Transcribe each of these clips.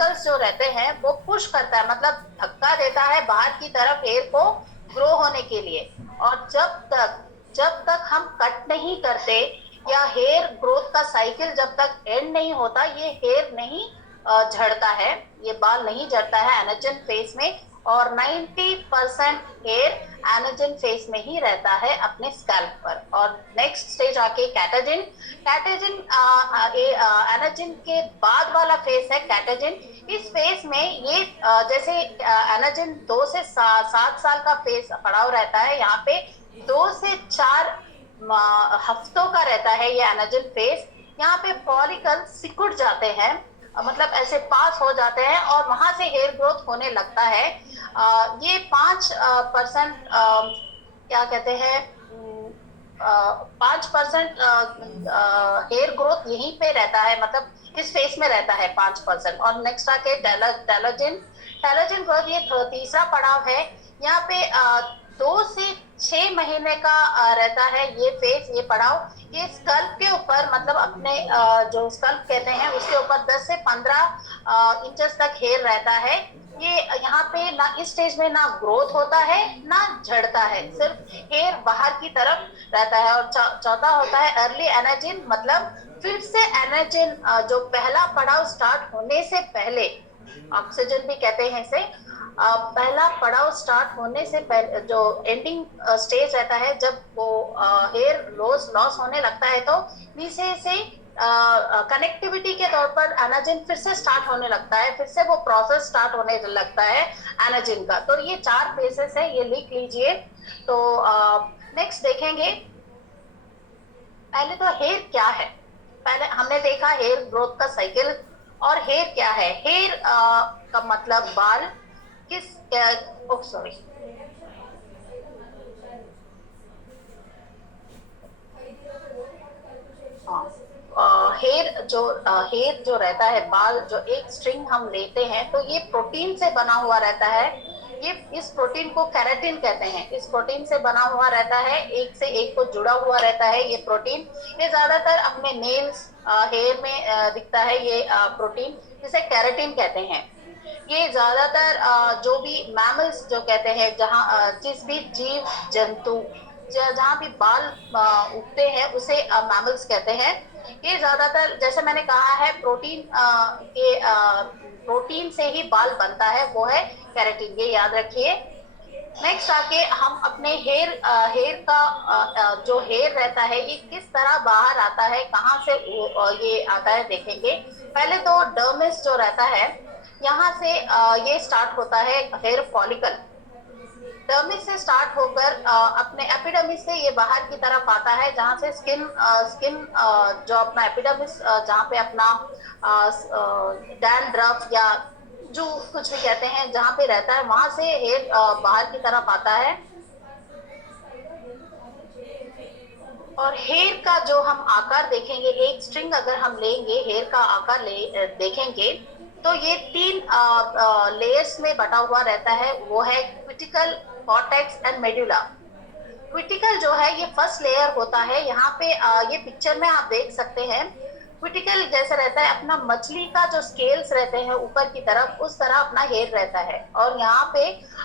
Follicles जो रहते हैं वो पुश करता है, मतलब धक्का देता है बाहर की तरफ हेयर को ग्रो होने के लिए। और जब तक हम कट नहीं करते या हेयर ग्रोथ का साइकिल जब तक एंड नहीं होता, ये हेयर नहीं झड़ता है, ये बाल नहीं झड़ता है एनाजन फेज में। और 90% हेयर एनाजन फेज में ही रहता है अपने स्कैल्प पर। और नेक्स्ट स्टेज आके कैटाजिन। कैटाजिन एनाजन के बाद वाला फेज है कैटाजिन। इस फेज में ये जैसे एनाजन 2 से 7 साल का फेज पड़ाव रहता है, यहाँ पे 2 से 4 हफ्तों का रहता है ये एनाजन फेज। यहाँ पे फॉलिकल सिकुड़ जाते हैं, मतलब ऐसे पास हो जाते हैं और वहां से हेयर ग्रोथ होने लगता है। ये 5% क्या कहते हैं 5% हेयर ग्रोथ यहीं पे रहता है, मतलब इस फेस में रहता है 5%। और नेक्स्ट आके टेलोजिन। टेलोजिन ग्रोथ ये तीसरा पड़ाव है। यहाँ पे 2 से 6 महीने का रहता है ये फेस, ये पड़ाव। ये स्कल्प के ऊपर, मतलब अपने जो स्कल्प कहते हैं उसके ऊपर 10 से 15 इंचेस तक हेयर रहता है। ये यहाँ पे ना इस स्टेज में ना ग्रोथ होता है ना झड़ता है, सिर्फ हेयर बाहर की तरफ रहता है। और चौथा होता है अर्ली एनाजिन, मतलब फिर से एनाजिन जो पहला पड़ाव स्टार्ट होने से पहले, ऑक्सीजन भी कहते हैं इसे, पहला पड़ाव स्टार्ट होने से पहले जो एंडिंग स्टेज रहता है, जब वो हेयर लॉस होने लगता है, तो नीचे से कनेक्टिविटी के तौर पर एनाजिन फिर से स्टार्ट होने लगता है, फिर से वो प्रोसेस स्टार्ट होने लगता है एनाजिन का। तो ये 4 फेजेस है, ये लिख लीजिए। तो नेक्स्ट देखेंगे, पहले तो हेयर क्या है। पहले हमने देखा हेयर ग्रोथ का साइकिल। और हेयर क्या है? हेयर का मतलब बाल किस सॉरी हेयर जो रहता है, बाल जो एक स्ट्रिंग हम लेते हैं, तो ये प्रोटीन से बना हुआ रहता है। ये इस प्रोटीन को केराटिन कहते हैं। इस प्रोटीन से बना हुआ रहता है, एक से एक को जुड़ा हुआ रहता है ये प्रोटीन। ये ज्यादातर अपने नेल्स हेयर में दिखता है ये प्रोटीन, जिसे केराटिन कहते हैं। ये ज्यादातर जो भी मैमल्स जो कहते हैं, जहाँ जिस भी जीव जंतु जहाँ भी बाल उगते हैं उसे मैमल्स कहते हैं। ये ज्यादातर, जैसे मैंने कहा है, प्रोटीन से ही बाल बनता है, वो है केराटिन, ये याद रखिए। नेक्स्ट आके हम अपने हेयर का जो हेयर रहता है ये किस तरह बाहर आता है, कहाँ से ये आता है देखेंगे। पहले तो डर्मिस जो रहता है, यहाँ से ये स्टार्ट होता है हेयर फॉलिकल। डर्मिस से स्टार्ट होकर अपने एपिडर्मिस से ये बाहर की तरफ आता है, जहाँ से स्किन जो अपना एपिडर्मिस जहाँ पे अपना डैंड्रफ या जो कुछ भी कहते हैं जहाँ पे रहता है, वहां से हेयर बाहर की तरफ आता है। और हेयर का जो हम आकार देखेंगे, एक स्ट्रिंग अगर हम लेंगे, हेयर का आकार देखेंगे, तो ये 3 लेयर्स में बटा हुआ रहता है। वो है cuticle, cortex and medulla. Cuticle जो है ये फर्स्ट लेयर होता है। यहाँ पे ये पिक्चर में आप देख सकते हैं, क्यूटिकल जैसे रहता है, अपना मछली का जो स्केल्स रहते हैं ऊपर की तरफ, उस तरह अपना हेयर रहता है। और यहाँ पे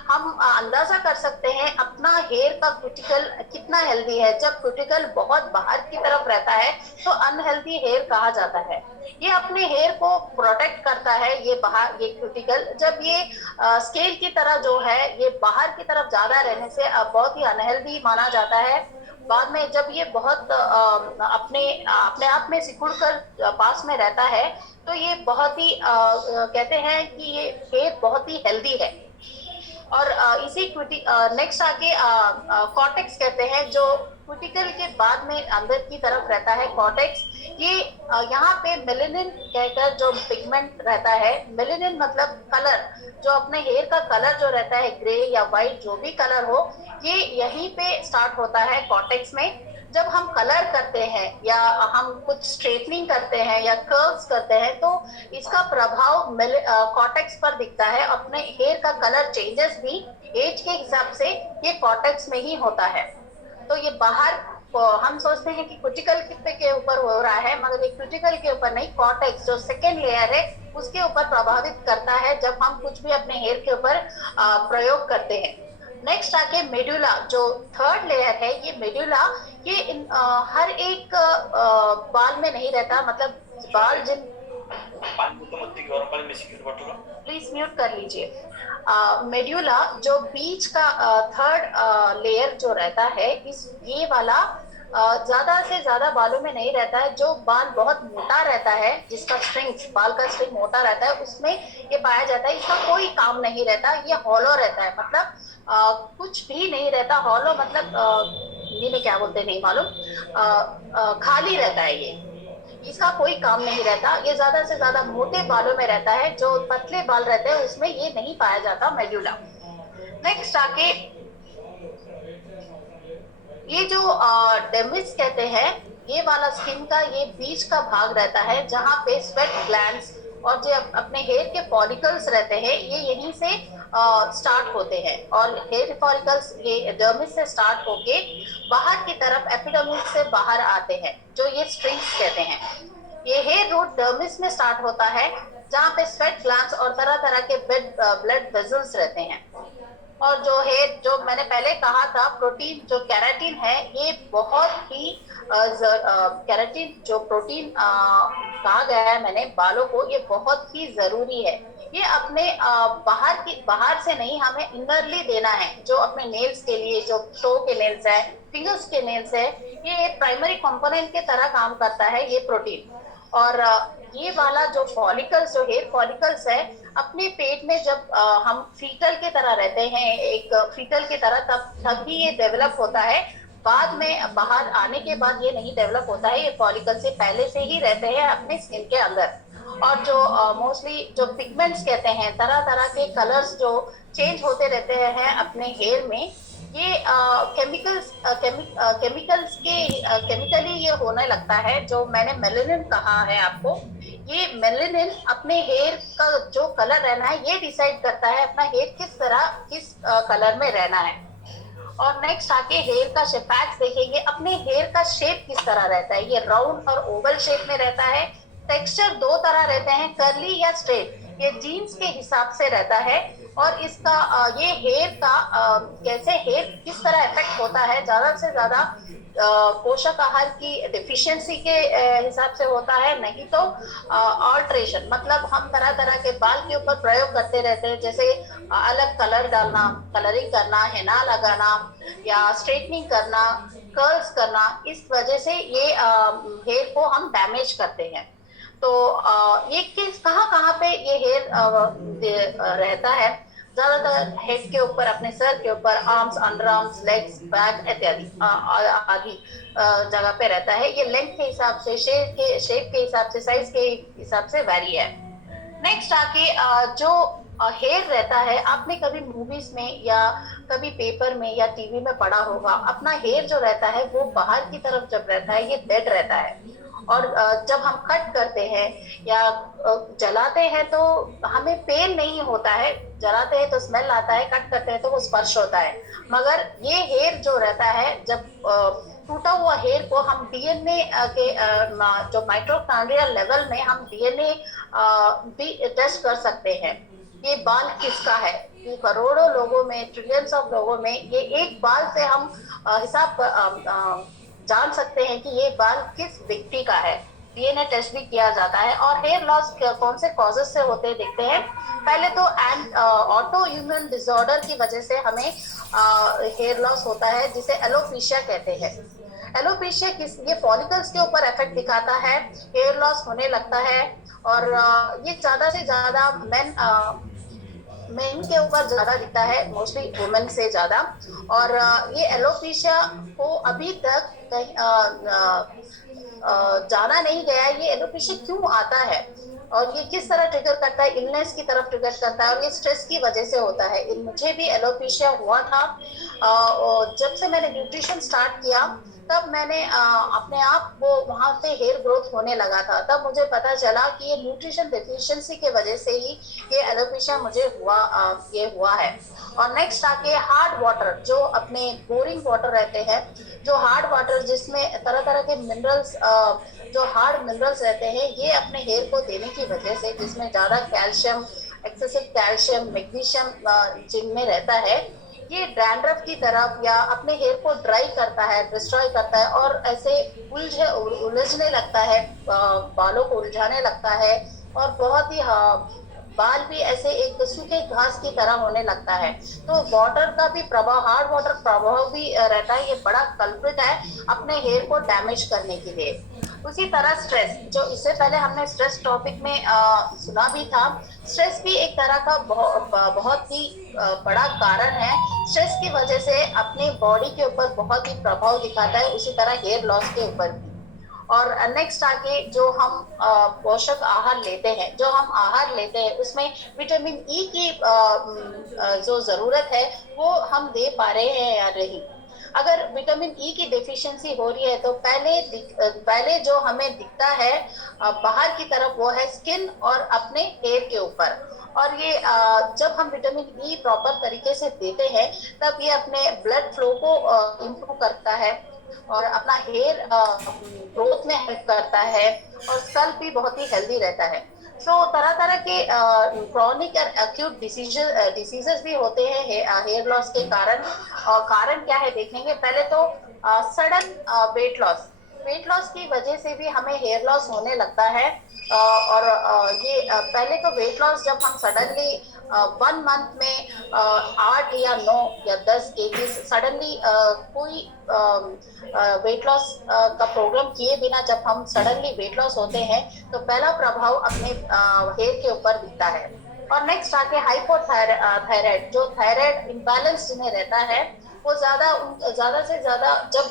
हम अंदाजा कर सकते हैं अपना हेयर का क्यूटिकल कितना हेल्दी है। जब क्यूटिकल बहुत बाहर की तरफ रहता है तो अनहेल्दी हेयर कहा जाता है। ये अपने हेयर को प्रोटेक्ट करता है, ये क्यूटिकल। जब ये स्केल की तरह जो है ये बाहर की तरफ ज्यादा रहने से बहुत ही अनहेल्दी माना जाता है। बाद में जब ये बहुत अपने आप में सिकुड़ कर पास में रहता है, तो ये बहुत ही कहते हैं कि ये हेयर बहुत ही हेल्दी है। और इसी नेक्स्ट आके कॉर्टेक्स कहते हैं, जो क्यूटिकल के बाद में अंदर की तरफ रहता है कॉर्टेक्स। ये यहाँ पे मेलेनिन कहकर जो पिगमेंट रहता है, मेलेनिन मतलब कलर, जो अपने हेयर का कलर जो रहता है, ग्रे या व्हाइट जो भी कलर हो, ये यहीं पे स्टार्ट होता है कॉर्टेक्स में। जब हम कलर करते हैं या हम कुछ स्ट्रेटनिंग करते हैं या कर्व्स करते हैं, तो इसका प्रभाव कॉर्टेक्स पर दिखता है। अपने हेयर का कलर चेंजेस भी एज के हिसाब से ये कॉर्टेक्स में ही होता है। तो ये बाहर हम सोचते हैं कि क्यूटिकल के ऊपर हो रहा है, मगर ये क्यूटिकल के ऊपर नहीं, कॉर्टेक्स जो सेकेंड लेयर है उसके ऊपर प्रभावित करता है जब हम कुछ भी अपने हेयर के ऊपर प्रयोग करते हैं। नेक्स्ट आके मेडुला जो थर्ड लेयर है, ये मेडुला ये हर एक बाल में नहीं रहता, मतलब बाल जिन प्लीज म्यूट कर लीजिए। मेड्यूला जो बीच का थर्ड लेयर जो रहता है, इस ये वाला ज्यादा से ज्यादा बालों में नहीं रहता है। जो बाल बहुत मोटा रहता है, जिसका स्ट्रिंग बाल का स्ट्रिंग मोटा रहता है, उसमें ये पाया जाता है। इसका कोई काम नहीं रहता, ये हॉलो रहता है, मतलब कुछ भी नहीं रहता। हॉलो मतलब हिंदी में क्या बोलते नहीं मालूम, खाली रहता है ये, इसका कोई काम नहीं रहता। ये ज्यादा से ज्यादा मोटे बालों में रहता है, जो पतले बाल रहते हैं उसमें ये नहीं पाया जाता मेडुला। नेक्स्ट आके ये जो डेमिस कहते हैं, ये वाला स्किन का ये बीच का भाग रहता है जहाँ पे स्वेट ग्लैंड्स और जो अपने हेयर के फॉलिकल्स रहते हैं, ये यहीं से स्टार्ट होते हैं। और हेयर फॉलिकल्स ये डर्मिस से स्टार्ट होके बाहर की तरफ एपिडर्मिस से बाहर आते हैं, जो ये स्ट्रिंग्स कहते हैं। ये हेयर रूट डर्मिस में स्टार्ट होता है, जहाँ पे स्वेट ग्लैंड्स और तरह तरह के ब्लड वेसल्स रहते हैं। और जो है, जो मैंने पहले कहा था, प्रोटीन जो केराटिन है, ये बहुत ही केराटिन जो प्रोटीन कहा गया है मैंने बालों को, ये बहुत ही जरूरी है। ये अपने बाहर से नहीं, हमें इनरली देना है। जो अपने नेल्स के लिए, जो टो के नेल्स है, फिंगर्स के नेल्स है, ये प्राइमरी कंपोनेंट के तरह काम करता है ये प्रोटीन। और ये वाला जो फॉलिकल्स, जो हेयर फॉलिकल्स है, अपने पेट में जब हम फीटल के तरह रहते हैं, एक फीटल की तरह, तभी ये डेवलप होता है। बाद में बाहर आने के बाद ये नहीं डेवलप होता है, ये फॉलिकल से पहले से ही रहते हैं अपने स्किन के अंदर। और जो मोस्टली जो पिगमेंट्स कहते हैं, तरह तरह के कलर्स जो चेंज होते रहते हैं अपने हेयर में, ये केमिकली ये होने लगता है। जो मैंने मेलेनिन कहा है आपको, ये मेलेनिन अपने हेयर का जो कलर रहना है, ये डिसाइड करता है अपना हेयर किस तरह, किस कलर में रहना है। और नेक्स्ट आके हेयर का शेपैक्स देखेंगे, अपने हेयर का शेप किस तरह रहता है। ये राउंड और ओवल शेप में रहता है। टेक्सचर दो तरह रहते हैं, कर्ली या स्ट्रेट, ये जीन्स के हिसाब से रहता है। और इसका ये हेयर का कैसे हेयर किस तरह इफेक्ट होता है, ज्यादा से ज्यादा पोषक आहार की डिफिशियंसी के हिसाब से होता है, नहीं तो ऑल्ट्रेशन, मतलब हम तरह तरह के बाल के ऊपर प्रयोग करते रहते हैं, जैसे अलग कलर डालना, कलरिंग करना, हेना लगाना या स्ट्रेटनिंग करना, कर्ल्स करना। इस वजह से ये हेयर को हम डैमेज करते हैं। तो ये किस कहाँ पे ये हेयर रहता है, ज्यादातर हेड के ऊपर, अपने सर के ऊपर, arms, under arms, legs, back इत्यादि आदि जगह पे रहता है। ये लेंथ के हिसाब से, शेप के हिसाब से, साइज के हिसाब से वैरी है। नेक्स्ट आके जो हेयर रहता है, आपने कभी मूवीज में या कभी पेपर में या टीवी में पढ़ा होगा, अपना हेयर जो रहता है वो बाहर की तरफ जब रहता है, ये डेड रहता है। और जब हम कट करते हैं या जलाते हैं तो हमें पेन नहीं होता है, जलाते हैं तो स्मेल आता है, कट करते हैं तो वो स्पर्श होता है। मगर ये हेयर जो रहता है, जब टूटा हुआ हेयर को हम डीएनए के जो माइटोकॉन्ड्रियल लेवल में हम डीएनए भी टेस्ट कर सकते हैं। ये बाल किसका है, ये करोड़ों लोगों में, ट्रिलियंस ऑफ लोगों में, ये एक बाल से हम हिसाब जान सकते हैं कि ये बाल किस व्यक्ति का है। डीएनए टेस्ट भी किया जाता है। और हेयर लॉस कौन से कॉजेस से होते हैं देखते हैं। पहले तो ऑटो इम्यून डिसऑर्डर की वजह से हमें हेयर लॉस होता है, जिसे एलोपेशिया कहते हैं। एलोपेशिया ये फॉलिकल्स के ऊपर इफेक्ट दिखाता है, हेयर लॉस होने लगता है। और ये ज्यादा से ज्यादा मेन के ऊपर ज्यादा दिखता है, मोस्टली वुमेन से ज्यादा। और ये एलोपेशिया को अभी तक जाना नहीं गया है, ये एलोपेशिया क्यों आता है और ये किस तरह ट्रिगर करता है, इलनेस की तरफ ट्रिगर करता है, और ये स्ट्रेस की वजह से होता है। मुझे भी एलोपेशिया हुआ था जब से मैंने न्यूट्रिशन स्टार्ट किया, तब मैंने अपने आप वो वहां से हेयर ग्रोथ होने लगा था। तब मुझे पता चला कि ये न्यूट्रिशन डेफिशिएंसी की वजह से ही ये एलोपेशिया मुझे ये हुआ है। और नेक्स्ट आके हार्ड वाटर, जो अपने बोरिंग वाटर रहते हैं, जो हार्ड वाटर जिसमें तरह तरह के मिनरल्स, जो हार्ड मिनरल्स रहते हैं, ये अपने हेयर को देने की वजह से, जिसमें ज्यादा कैल्शियम, एक्सेसिव कैल्शियम, मैग्नीशियम जिनमें रहता है, ये डैंड्रफ की तरफ या अपने हेयर को ड्राई करता है, डिस्ट्रॉय करता है और ऐसे उलझने लगता है, बालों को उलझाने लगता है और बहुत ही बाल भी ऐसे एक सूखे घास की तरह होने लगता है। तो वाटर का भी प्रभाव, हार्ड वाटर प्रभाव भी रहता है, ये बड़ा कल्प्रिट है अपने हेयर को डैमेज करने के लिए। उसी तरह स्ट्रेस, जो इससे पहले हमने स्ट्रेस टॉपिक में सुना भी था, स्ट्रेस भी एक तरह का बहुत ही बड़ा कारण है। स्ट्रेस की वजह से अपने बॉडी के ऊपर बहुत ही प्रभाव दिखाता है, उसी तरह हेयर लॉस के ऊपर भी। और नेक्स्ट आगे जो हम पोषक आहार लेते हैं, जो हम आहार लेते हैं उसमें विटामिन ई की जो जरूरत है वो हम दे पा रहे हैं या नहीं। अगर विटामिन ई की डेफिशिएंसी हो रही है तो पहले जो हमें दिखता है बाहर की तरफ, वो है स्किन और अपने हेयर के ऊपर। और ये जब हम विटामिन ई प्रॉपर तरीके से देते हैं तब ये अपने ब्लड फ्लो को इम्प्रूव करता है और अपना हेयर ग्रोथ में हेल्प करता है और स्कल्प भी बहुत ही हेल्दी रहता है। सो तरह तरह के क्रॉनिक और एक्यूट डिसीजेस भी होते हैं हेयर लॉस के कारण। और कारण क्या है देखेंगे। पहले तो sudden weight loss, weight loss की वजह से भी हमें हेयर लॉस होने लगता है। और ये पहले तो वेट लॉस जब हम सडनली 1 मंथ में 8 या 9 या 10 केजी सडनली कोई वेट लॉस का प्रोग्राम किए बिना जब हम सडनली वेट लॉस होते हैं तो पहला प्रभाव अपने हेयर के ऊपर दिखता है। और नेक्स्ट आके हाइपोथायराइड, जो थायराइड इम्बैलेंस जिन्हें रहता है वो ज्यादा से ज्यादा जब